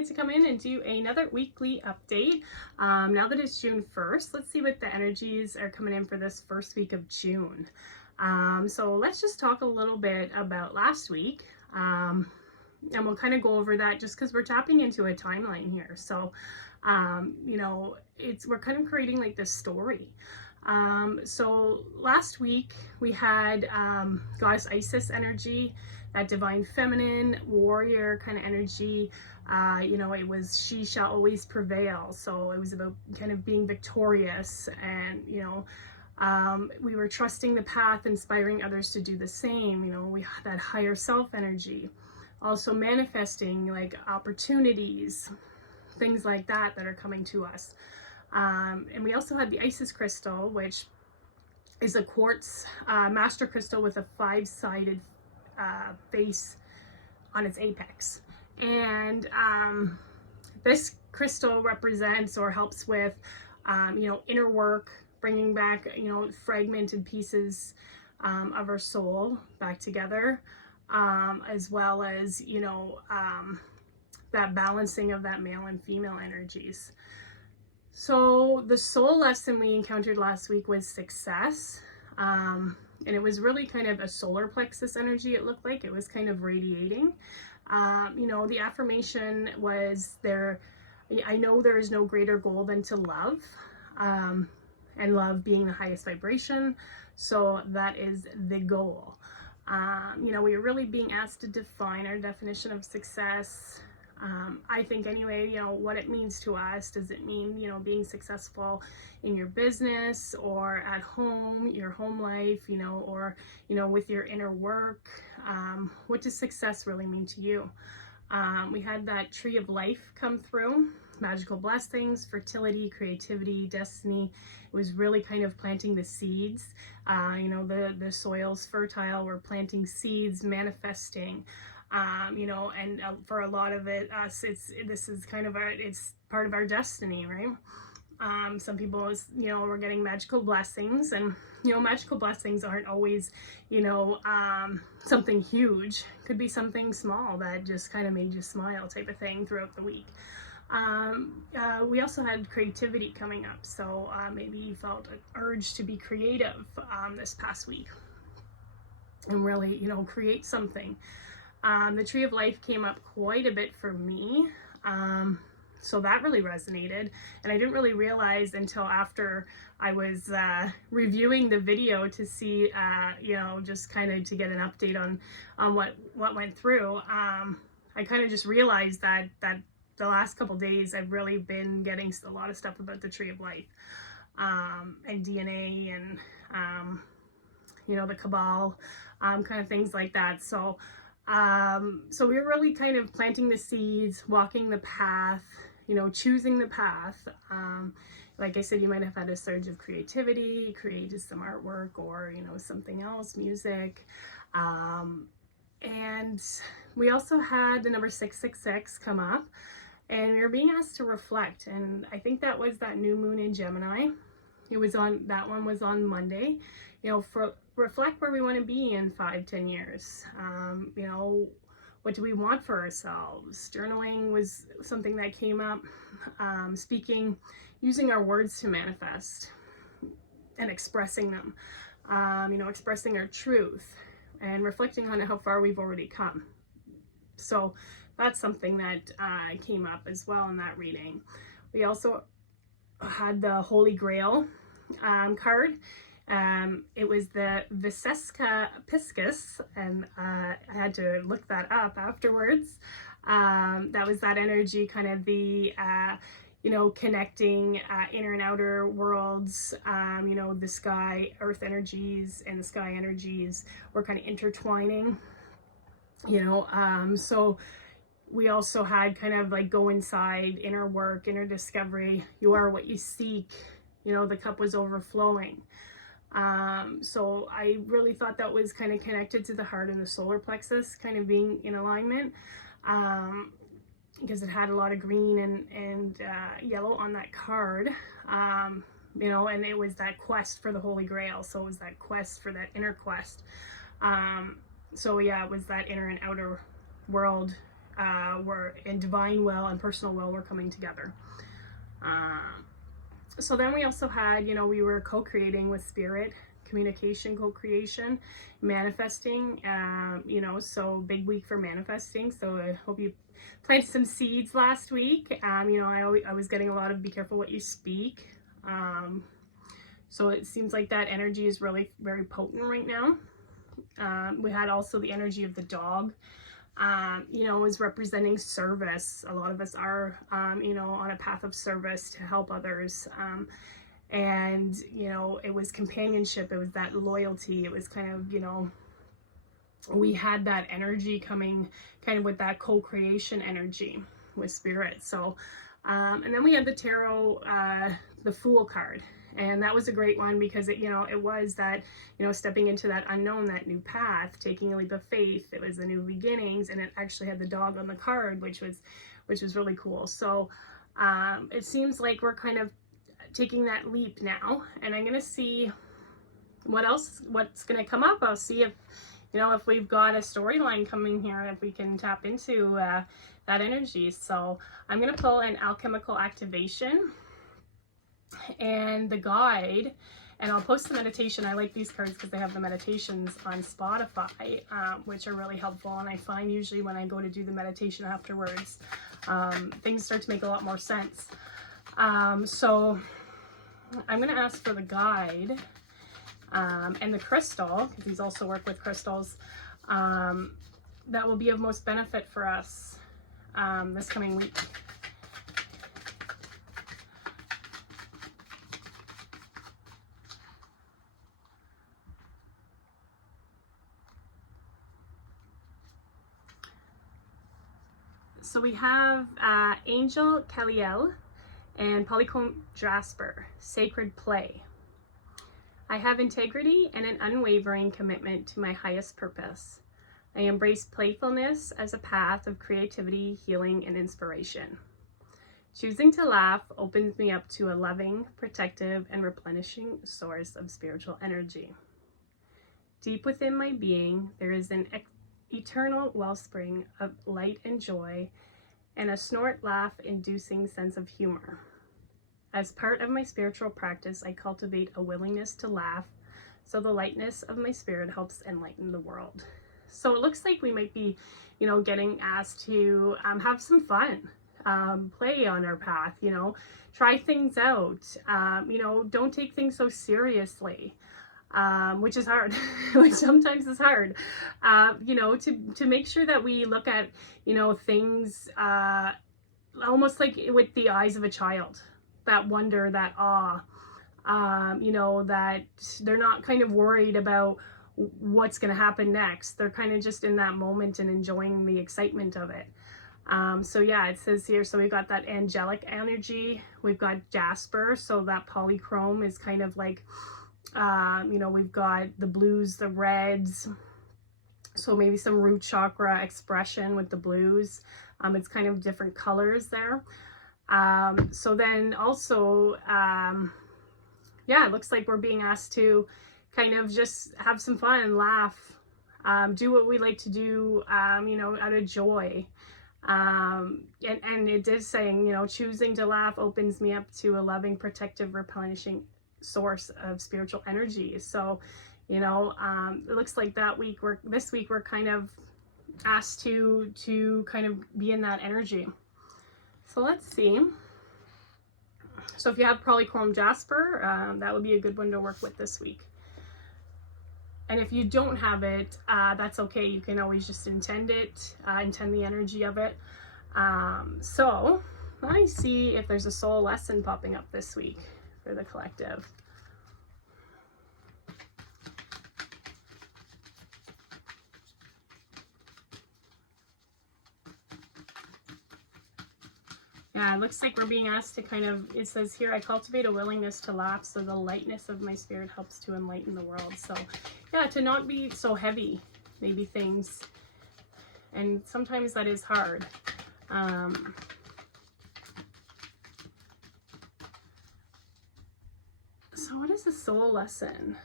wanted to come in and do another weekly update. Now that it's June 1st, let's see what the energies are coming in for this first week of June. So let's just talk a little bit about last week. And we'll kind of go over that just because we're tapping into a timeline here. So, we're kind of creating like this story. So last week we had Goddess Isis energy, that divine feminine warrior kind of energy. It was she shall always prevail. So it was about kind of being victorious, and we were trusting the path, inspiring others to do the same. We had that higher self energy, also manifesting like opportunities, things like that are coming to us. And we also had the Isis crystal, which is a quartz master crystal with a 5-sided face on its apex. And this crystal represents or helps with inner work, bringing back fragmented pieces of our soul back together, as well as that balancing of that male and female energies. So the soul lesson we encountered last week was success. And it was really kind of a solar plexus energy. It looked like it was kind of radiating. The affirmation was there. I know there is no greater goal than to love, and love being the highest vibration. So that is the goal. We are really being asked to define our definition of success. I think anyway, what it means to us. Does it mean, being successful in your business or at home, your home life, or, with your inner work? What does success really mean to you? We had that tree of life come through, magical blessings, fertility, creativity, destiny. It was really kind of planting the seeds. The soil's fertile. We're planting seeds, manifesting. And for a lot of it, us, this is kind of it's part of our destiny, right? Some people, we're getting magical blessings, and, magical blessings aren't always, something huge. Could be something small that just kind of made you smile type of thing throughout the week. We also had creativity coming up. So maybe you felt an urge to be creative this past week and really, create something. The tree of life came up quite a bit for me. So that really resonated, and I didn't really realize until after I was reviewing the video to see, just kind of to get an update on what went through. I kind of just realized that the last couple days I've really been getting a lot of stuff about the tree of life, and DNA, and the cabal, kind of things like that. So we're really kind of planting the seeds, walking the path, choosing the path. Like I said, you might have had a surge of creativity, created some artwork or, something else, music. And we also had the number 666 come up, and we were being asked to reflect. And I think that was that new moon in Gemini. That one was on Monday, reflect where we want to be in 5-10 years. What do we want for ourselves? Journaling was something that came up. Speaking, using our words to manifest and expressing them, expressing our truth and reflecting on how far we've already come. So that's something that came up as well in that reading. We also had the Holy Grail card. It was the Viseska Piscis, and I had to look that up afterwards. That was that energy, kind of the, connecting inner and outer worlds, the sky, earth energies and the sky energies were kind of intertwining, so we also had kind of like go inside, inner work, inner discovery. You are what you seek. The cup was overflowing. So I really thought that was kind of connected to the heart and the solar plexus kind of being in alignment, because it had a lot of green and yellow on that card, and it was that quest for the Holy Grail. So it was that quest for that inner quest. So yeah, it was that inner and outer world were in divine will and personal will were coming together. So then we also had, you know, we were co-creating with spirit, communication, co-creation, manifesting, you know, so big week for manifesting. So I hope you planted some seeds last week. You know, I was getting a lot of be careful what you speak. So it seems like that energy is really very potent right now. We had also the energy of the dog, you know, is representing service. A lot of us are, you know, on a path of service to help others. And, you know, it was companionship. It was that loyalty. It was kind of, you know, we had that energy coming kind of with that co-creation energy with spirit. So, and then we had the tarot, the Fool card. And that was a great one because it, you know, it was that, you know, stepping into that unknown, that new path, taking a leap of faith. It was the new beginnings, and it actually had the dog on the card, which was really cool. So it seems like we're kind of taking that leap now, and I'm gonna see what's gonna come up. I'll see if, you know, if we've got a storyline coming here, if we can tap into that energy. So I'm gonna pull an alchemical activation and the guide, and I'll post the meditation. I like these cards because they have the meditations on Spotify, which are really helpful. And I find usually when I go to do the meditation afterwards, things start to make a lot more sense. So I'm going to ask for the guide and the crystal, because these also work with crystals, that will be of most benefit for us this coming week. So we have Angel Caliel and Polychrome Jasper, Sacred Play. I have integrity and an unwavering commitment to my highest purpose. I embrace playfulness as a path of creativity, healing, and inspiration. Choosing to laugh opens me up to a loving, protective, and replenishing source of spiritual energy. Deep within my being, there is an eternal wellspring of light and joy, and a snort laugh inducing sense of humor. As part of my spiritual practice, I cultivate a willingness to laugh, so the lightness of my spirit helps enlighten the world. So it looks like we might be, you know, getting asked to have some fun, play on our path, you know, try things out, you know, don't take things so seriously. Which is hard, which sometimes is hard, you know, to make sure that we look at, you know, things almost like with the eyes of a child, that wonder, that awe, you know, that they're not kind of worried about what's going to happen next. They're kind of just in that moment and enjoying the excitement of it. So yeah, it says here, so we've got that angelic energy, we've got Jasper, so that polychrome is kind of like, you know, we've got the blues, the reds, so maybe some root chakra expression with the blues. It's kind of different colors there. So then also, yeah, it looks like we're being asked to kind of just have some fun and laugh, do what we like to do, you know, out of joy. And it is saying, you know, choosing to laugh opens me up to a loving, protective, replenishing source of spiritual energy. So, you know, it looks like this week we're kind of asked to kind of be in that energy. So let's see. So if you have Polychrome Jasper, that would be a good one to work with this week. And if you don't have it, that's okay. You can always just intend it, intend the energy of it. So let me see if there's a soul lesson popping up this week for the collective. Yeah, it looks like we're being asked to kind of, it says here, I cultivate a willingness to laugh, so the lightness of my spirit helps to enlighten the world. So yeah, to not be so heavy, maybe things, and sometimes that is hard. So what is the soul lesson?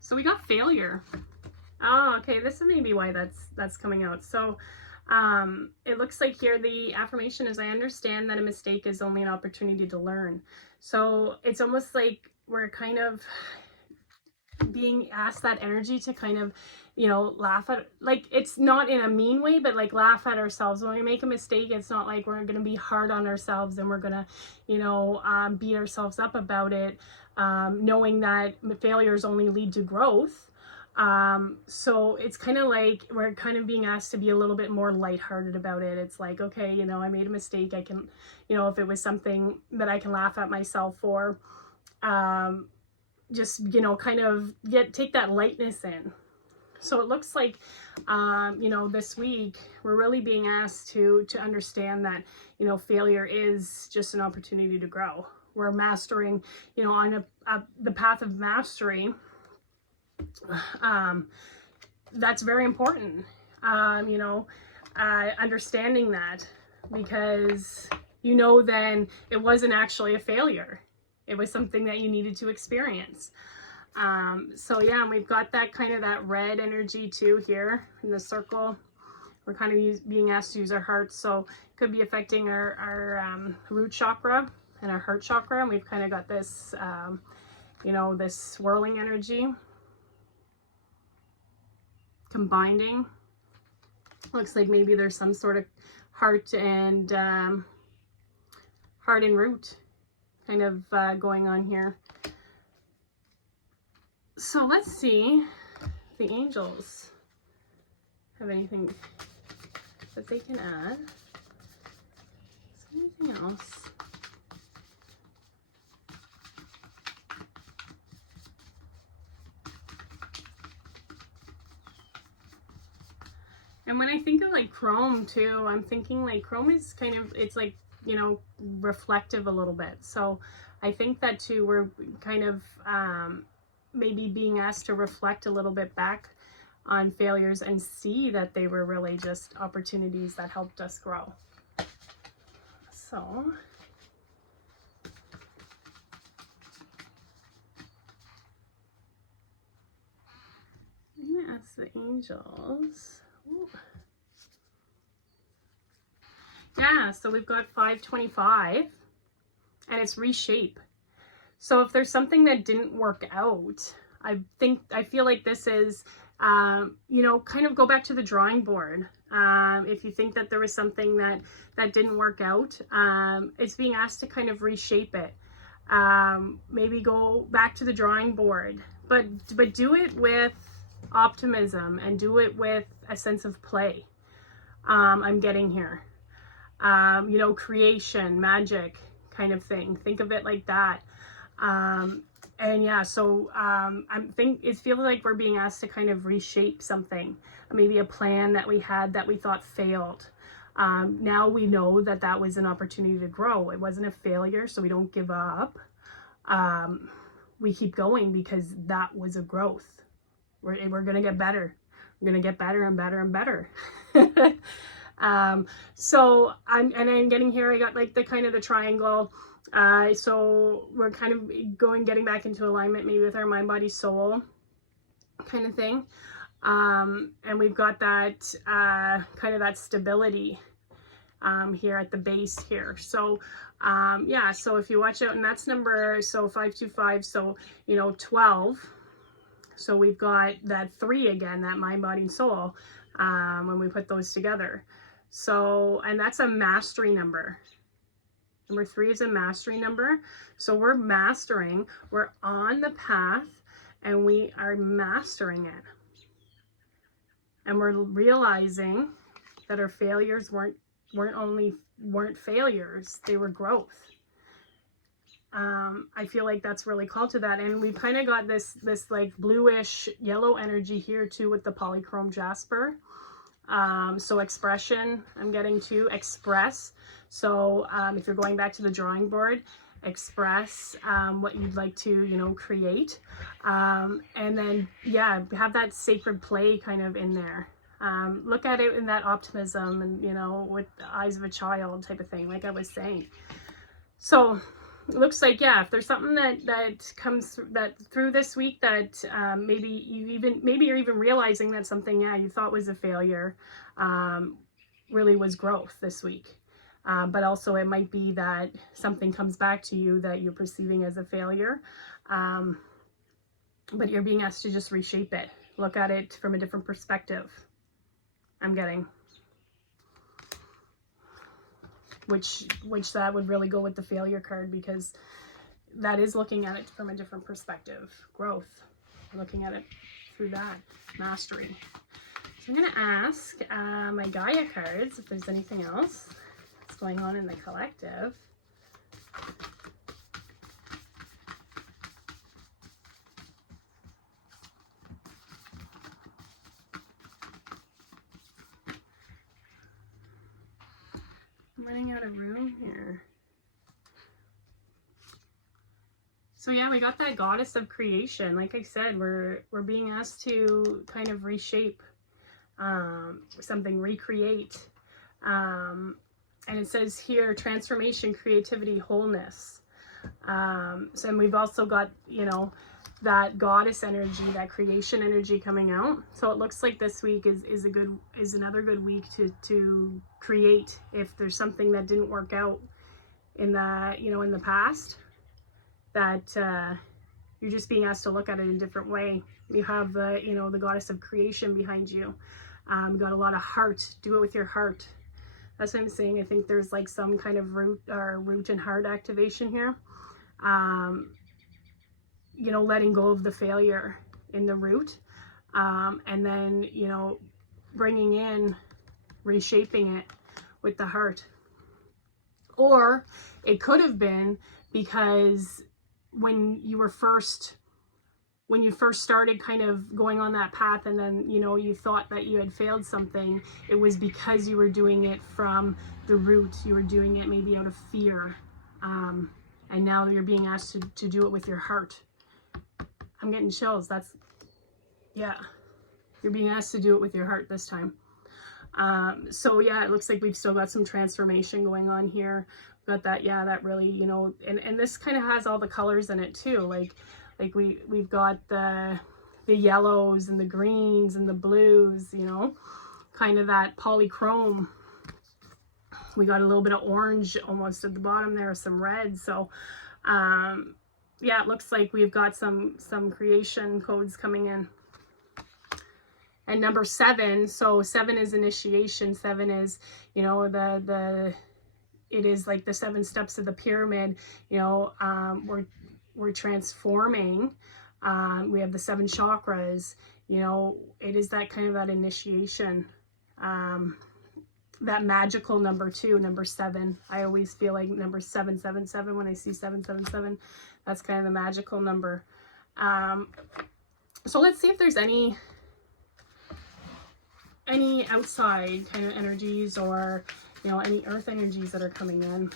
So we got failure. Oh, okay. This is maybe why that's coming out. So it looks like here the affirmation is, I understand that a mistake is only an opportunity to learn. So it's almost like we're kind of being asked that energy to kind of, you know, laugh at, like, it's not in a mean way, but like laugh at ourselves when we make a mistake. It's not like we're going to be hard on ourselves and we're going to, you know, beat ourselves up about it, knowing that failures only lead to growth. So it's kind of like we're kind of being asked to be a little bit more lighthearted about it. It's like, okay, you know, I made a mistake. I can, you know, if it was something that I can laugh at myself for, just, you know, kind of take that lightness in. So it looks like, you know, this week we're really being asked to understand that, you know, failure is just an opportunity to grow. We're mastering, you know, on the path of mastery. That's very important, you know, understanding that, because, you know, then it wasn't actually a failure. It was something that you needed to experience. So yeah, and we've got that kind of that red energy too here in the circle. We're kind of being asked to use our hearts, so it could be affecting our root chakra and our heart chakra. And we've kind of got this, you know, this swirling energy combining. Looks like maybe there's some sort of heart and root kind of going on here. So let's see if the angels have anything that they can add. Is there anything else? And when I think of like chrome too, I'm thinking like chrome is kind of, it's like, you know, reflective a little bit. So I think that too, we're kind of maybe being asked to reflect a little bit back on failures and see that they were really just opportunities that helped us grow. So I'm gonna ask the angels. Ooh. Yeah, so we've got 525 and it's reshape. So if there's something that didn't work out, I feel like this is, you know, kind of go back to the drawing board. If you think that there was something that didn't work out, it's being asked to kind of reshape it. Maybe go back to the drawing board, but do it with optimism and do it with a sense of play. I'm getting here. You know, creation, magic kind of thing. Think of it like that. And yeah, so it feels like we're being asked to kind of reshape something, maybe a plan that we had that we thought failed. Now we know that that was an opportunity to grow. It wasn't a failure, so we don't give up. We keep going because that was a growth. We're going to get better. We're going to get better and better and better. So I'm getting here, I got like the kind of the triangle. So we're kind of getting back into alignment, maybe with our mind, body, soul kind of thing. And we've got that, kind of that stability, here at the base here. So, yeah, so if you watch out, and that's number, so 525, so, you know, 12. So we've got that 3 again, that mind, body, and soul, when we put those together. So, and that's a mastery number. Number 3 is a mastery number. So we're mastering, we're on the path and we are mastering it. And we're realizing that our failures weren't failures, they were growth. I feel like that's really called to that. And we've kind of got this like bluish yellow energy here too with the Polychrome Jasper. So expression, I'm getting to express. So if you're going back to the drawing board, express what you'd like to, you know, create. And then, yeah, have that sacred play kind of in there. Look at it in that optimism and, you know, with the eyes of a child type of thing, like I was saying. So it looks like, yeah, if there's something that comes through this week that maybe you're even realizing that something, yeah, you thought was a failure, really was growth this week. But also it might be that something comes back to you that you're perceiving as a failure. But you're being asked to just reshape it. Look at it from a different perspective. I'm getting. Which that would really go with the failure card, because that is looking at it from a different perspective. Growth. Looking at it through that. Mastery. So I'm going to ask my Gaia cards if there's anything else that's going on in the collective. I'm running out of room here. So yeah, we got that goddess of creation. Like I said, we're being asked to kind of reshape something, recreate. And it says here, transformation, creativity, wholeness. So, and we've also got, you know, that goddess energy, that creation energy coming out. So it looks like this week is another good week to create. If there's something that didn't work out in the, you know, in the past, that you're just being asked to look at it in a different way. You have the, you know, the goddess of creation behind you. You got a lot of heart. Do it with your heart. That's what I'm saying. I think there's like some kind of root and heart activation here. You know, letting go of the failure in the root. And then, you know, bringing in, reshaping it with the heart. Or it could have been because when you first started kind of going on that path, and then, you know, you thought that you had failed something, it was because you were doing it from the root. You were doing it maybe out of fear. And now you're being asked to do it with your heart. I'm getting chills. That's, yeah. You're being asked to do it with your heart this time. So yeah, it looks like we've still got some transformation going on here. We've got that, yeah, that really, you know, and this kind of has all the colors in it too. Like we've got the yellows and the greens and the blues, you know, kind of that polychrome. We got a little bit of orange almost at the bottom there, some red. So, yeah, it looks like we've got some creation codes coming in. And number 7, so 7 is initiation. 7 is, you know, it is like the 7 steps of the pyramid. You know, we're transforming. We have the 7 chakras. You know, it is that kind of that initiation. That magical number 2, number 7. I always feel like number 777 when I see 777. That's kind of the magical number. So let's see if there's any outside kind of energies, or, you know, any earth energies that are coming in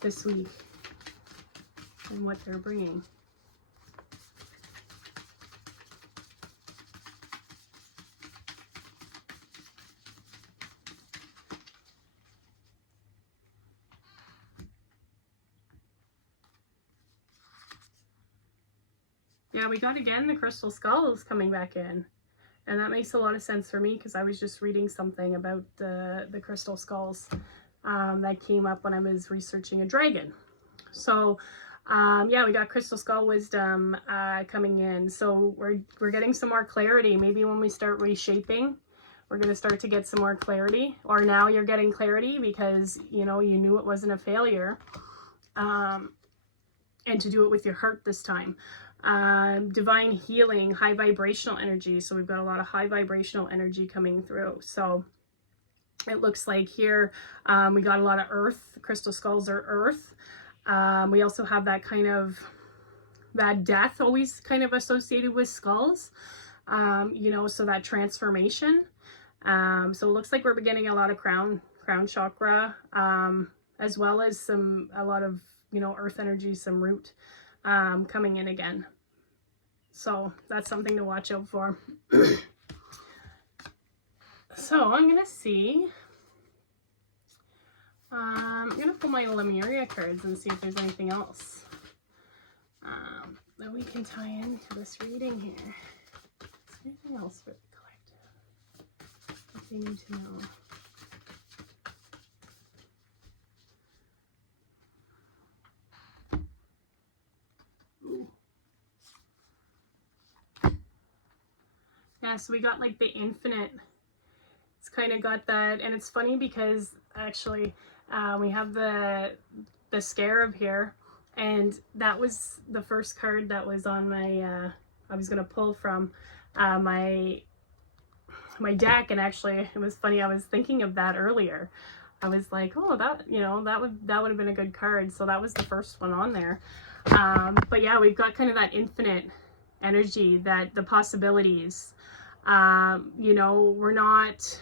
this week and what they're bringing. Yeah, we got again the crystal skulls coming back in. And that makes a lot of sense for me, because I was just reading something about the crystal skulls that came up when I was researching a dragon. So yeah, we got crystal skull wisdom coming in. So we're getting some more clarity. Maybe when we start reshaping, we're going to start to get some more clarity. Or now you're getting clarity because, you know, you knew it wasn't a failure. And to do it with your heart this time. Divine healing, high vibrational energy. So we've got a lot of high vibrational energy coming through. So it looks like here we got a lot of earth. Crystal skulls are earth. We also have that kind of, that death always kind of associated with skulls. You know, so that transformation. So it looks like we're getting a lot of crown chakra, as well as a lot of, you know, earth energy, some root coming in again. So that's something to watch out for. So I'm going to see I'm going to pull my Lemuria cards and see if there's anything else that we can tie into this reading here. Is there anything else for the collective that they need to know? Ooh. Yeah, so we got like the infinite. It's kind of got that, and it's funny because actually we have the scarab here, and that was the first card that was on my I was gonna pull from my deck, and actually it was funny, I was thinking of that earlier. I was like, oh, that, you know, that would have been a good card, so that was the first one on there. But yeah, we've got kind of that infinite energy, that the possibilities. You know, we're not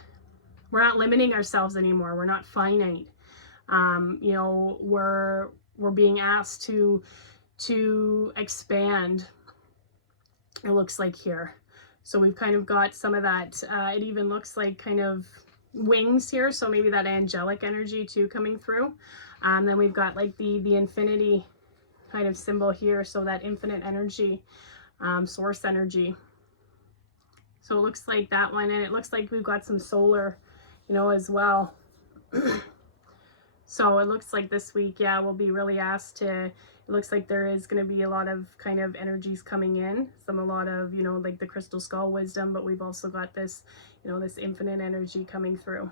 limiting ourselves anymore. We're not finite. You know, we're being asked to expand, it looks like here. So we've kind of got some of that, it even looks like kind of wings here, so maybe that angelic energy too coming through. Then we've got like the infinity kind of symbol here, so that infinite energy, source energy. So it looks like that one, and it looks like we've got some solar, you know, as well. So it looks like this week, yeah, we'll be really asked to, it looks like there is going to be a lot of kind of energies coming in, a lot of, you know, like the crystal skull wisdom, but we've also got this, you know, this infinite energy coming through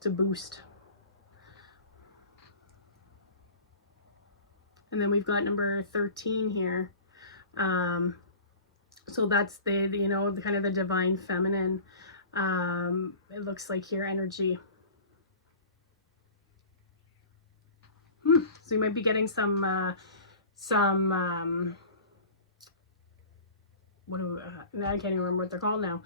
to boost. And then we've got number 13 here. So that's the you know, the kind of the divine feminine, it looks like here, energy. So you might be getting some I can't even remember what they're called now.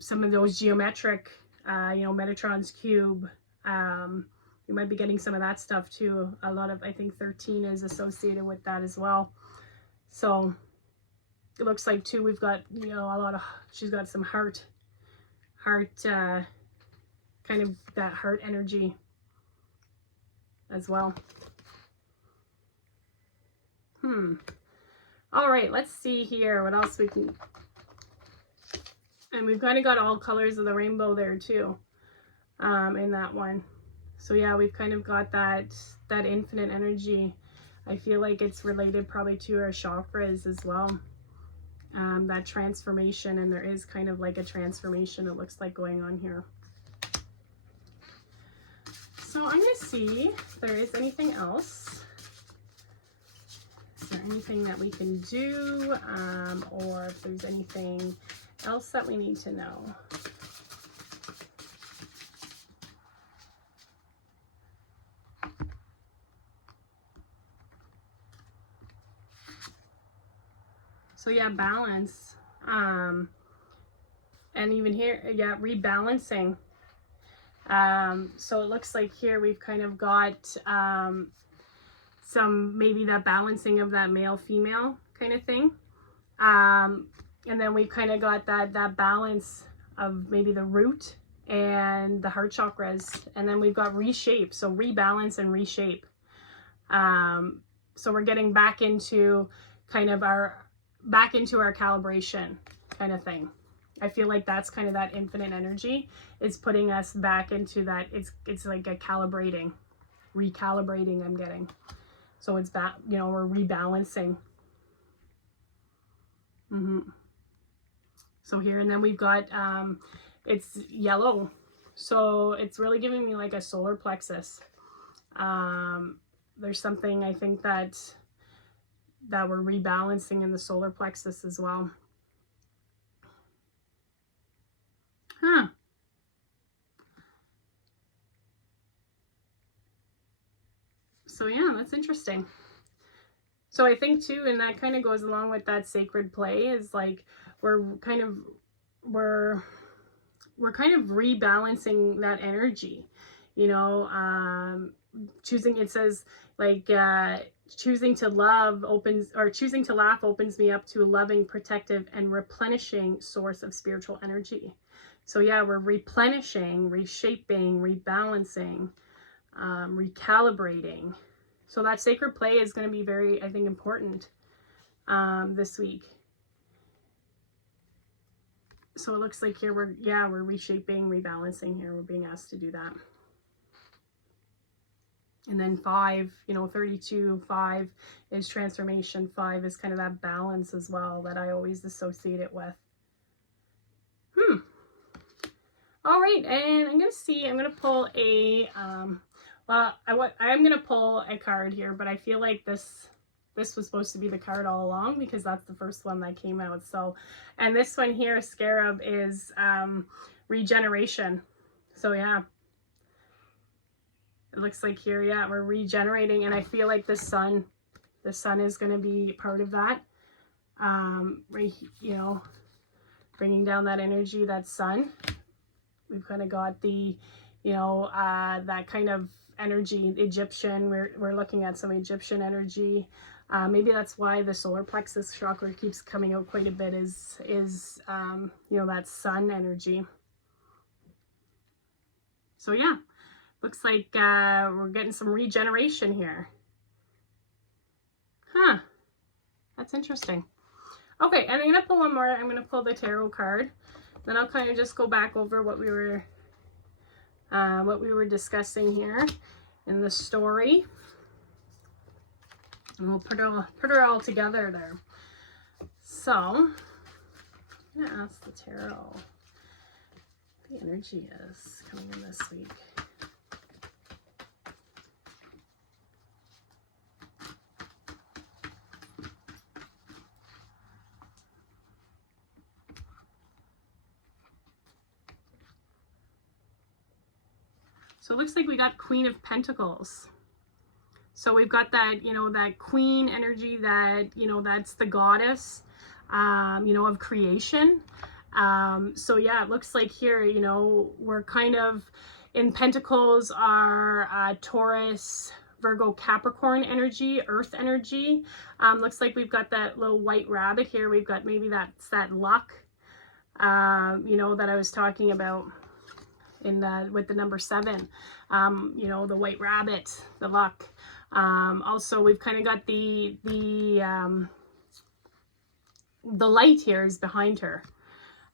Some of those geometric, you know, Metatron's cube. You might be getting some of that stuff too. A lot of, I think 13 is associated with that as well. So it looks like too, we've got, you know, a lot of, she's got some heart, kind of that heart energy as well. All right, let's see here what else we can. And we've kind of got all colors of the rainbow there too, in that one. So yeah, we've kind of got that infinite energy. I feel like it's related probably to our chakras as well. That transformation, and there is kind of like a transformation, it looks like, going on here. So I'm going to see if there is anything else. Is there anything that we can do, or if there's anything else that we need to know? So yeah, balance, and even here, yeah, rebalancing. So it looks like here we've kind of got some, maybe that balancing of that male female kind of thing, and then we've kind of got that balance of maybe the root and the heart chakras, and then we've got reshape, so rebalance and reshape. So we're getting back into kind of our calibration kind of thing. I feel like that's kind of that infinite energy is putting us back into that. It's like a recalibrating I'm getting. So it's back, you know, we're rebalancing. So here, and then we've got, it's yellow. So it's really giving me like a solar plexus. There's something, I think, that we're rebalancing in the solar plexus as well. So yeah, that's interesting. So I think too, and that kind of goes along with that sacred play, is like we're kind of rebalancing that energy, you know, choosing, it says like, choosing to laugh opens me up to a loving, protective, and replenishing source of spiritual energy. So yeah, we're replenishing, reshaping, rebalancing, recalibrating. So that sacred play is going to be very, I think, important this week. So it looks like here we're reshaping, rebalancing here. We're being asked to do that. And then 5, 32, 5 is transformation. 5 is kind of that balance as well that I always associate it with. All right, and I'm going to pull a, I'm going to pull a card here, but I feel like this was supposed to be the card all along because that's the first one that came out. So, and this one here, Scarab, is regeneration. So yeah, it looks like here, yeah, we're regenerating, and I feel like the sun is going to be part of that. Bringing down that energy, that sun. We've kind of got the, that kind of energy, Egyptian. We're looking at some Egyptian energy. Maybe that's why the solar plexus chakra keeps coming out quite a bit. Is that sun energy. So yeah, looks like we're getting some regeneration here. Huh? That's interesting. Okay, and I'm gonna pull one more. I'm gonna pull the tarot card. Then I'll kind of just go back over what we were discussing here in the story, and we'll put her all together there. So I'm gonna ask the tarot what the energy is coming in this week. So it looks like we got Queen of Pentacles. So we've got that, that queen energy, that, that's the goddess, of creation. So yeah, it looks like here, we're kind of in Pentacles are Taurus, Virgo, Capricorn energy, earth energy. Looks like we've got that little white rabbit here. We've got maybe that's that luck, that I was talking about with the number 7, the white rabbit, the luck. Also, we've kind of got the light here is behind her,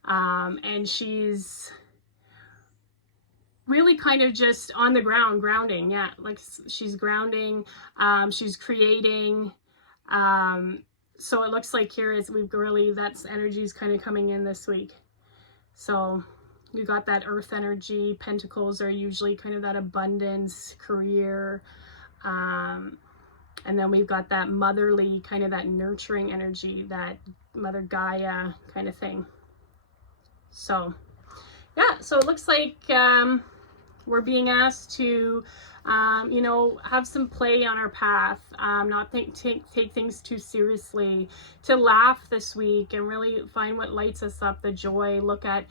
and she's really kind of just on the ground, grounding. Yeah, like she's grounding. She's creating. So it looks like here is that's energy is kind of coming in this week. So you got that earth energy. Pentacles are usually kind of that abundance, career, and then we've got that motherly, kind of that nurturing energy, that Mother Gaia kind of thing. So yeah, so it looks like we're being asked to have some play on our path, not take things too seriously, to laugh this week and really find what lights us up, the joy, look at,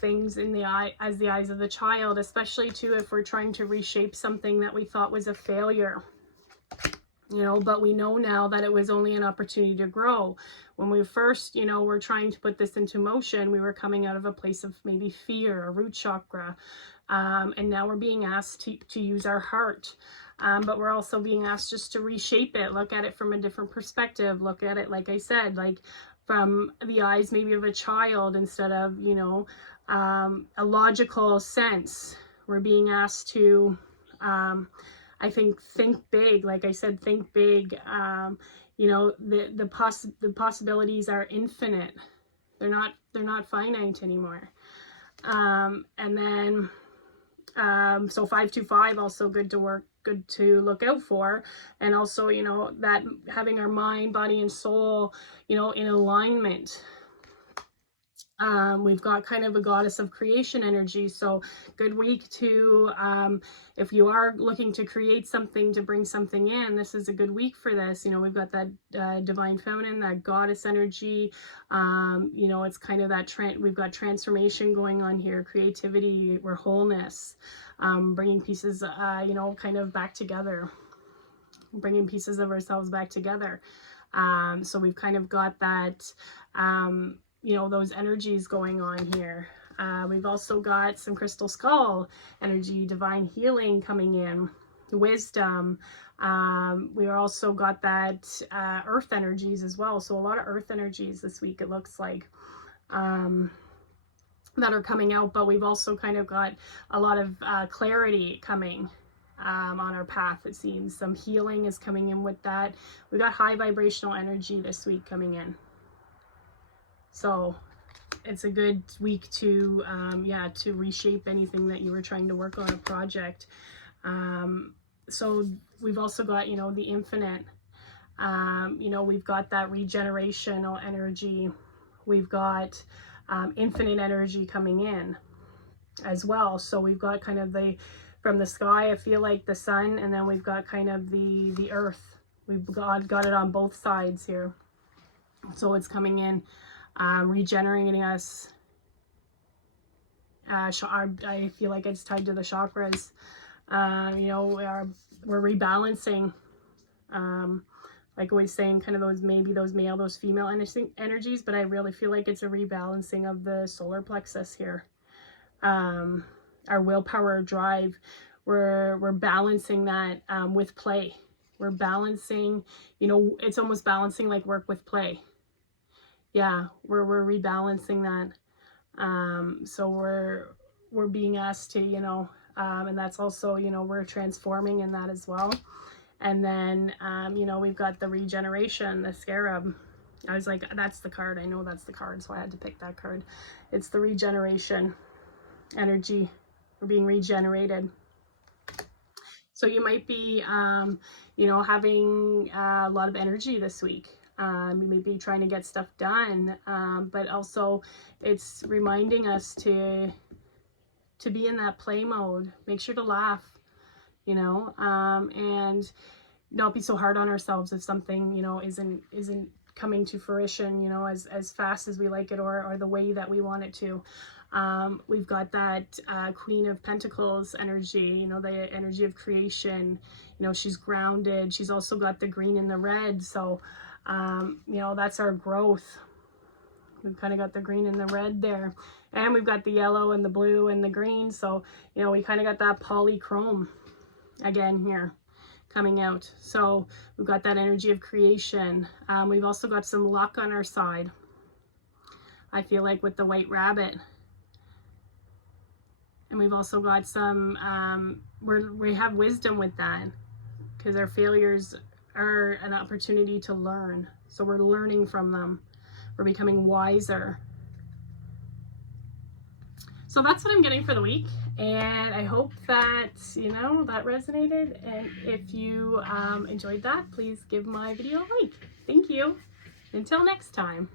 things in the eye, as the eyes of the child, especially too if we're trying to reshape something that we thought was a failure. But we know now that it was only an opportunity to grow. When we first, were trying to put this into motion, we were coming out of a place of maybe fear, a root chakra. And now we're being asked to use our heart. But we're also being asked just to reshape it, look at it from a different perspective, look at it, like I said, like from the eyes maybe of a child instead of, a logical sense. We're being asked to, I think big, like I said, think big. The possibilities are infinite. They're not finite anymore. And then, so 525 also good to look out for. And also, that having our mind, body, and soul, in alignment. We've got kind of a goddess of creation energy, so good week to, if you are looking to create something, to bring something in, this is a good week for this. We've got that divine feminine, that goddess energy. It's kind of that we've got transformation going on here, creativity, we're wholeness, bringing pieces, kind of back together, bringing pieces of ourselves back together. So we've kind of got that, those energies going on here. We've also got some crystal skull energy, divine healing coming in, wisdom. We also got that earth energies as well. So a lot of earth energies this week, it looks like, that are coming out. But we've also kind of got a lot of clarity coming on our path. It seems some healing is coming in with that. We got high vibrational energy this week coming in. So it's a good week to to reshape anything that you were trying to work on, a project. So we've also got, you know, the infinite. You know, we've got that regenerational energy. We've got infinite energy coming in as well. So we've got kind of the, from the sky, I feel like the sun, and then we've got kind of the earth. We've got it on both sides here. So it's coming in, regenerating us. I feel like it's tied to the chakras. You know, we're rebalancing. Like I was saying, kind of those, maybe those male, those female energies, but I really feel like it's a rebalancing of the solar plexus here. Our willpower, drive, we're balancing that with play. We're balancing, you know, it's almost balancing like work with play. Yeah, we're rebalancing that. So we're being asked to, you know, and that's also, you know, we're transforming in that as well. And then, you know, we've got the regeneration, the scarab. I was like, that's the card. I know that's the card, so I had to pick that card. It's the regeneration energy. We're being regenerated. So you might be, you know, having a lot of energy this week. You may be trying to get stuff done, but also it's reminding us to be in that play mode. Make sure to laugh. You know, and not be so hard on ourselves if something, you know, isn't coming to fruition, you know, as fast as we like it, or the way that we want it to. We've got that Queen of Pentacles energy, you know, the energy of creation. You know, she's grounded. She's also got the green and the red. So, you know, that's our growth. We've kind of got the green and the red there. And we've got the yellow and the blue and the green. So, you know, we kind of got that polychrome again here coming out. So we've got that energy of creation. We've also got some luck on our side, I feel like, with the white rabbit. And we've also got some we have wisdom with that, because our failures are an opportunity to learn. So we're learning from them. We're becoming wiser. So that's what I'm getting for the week, and I hope that, you know, that resonated. And if you enjoyed that, please give my video a like. Thank you. Until next time.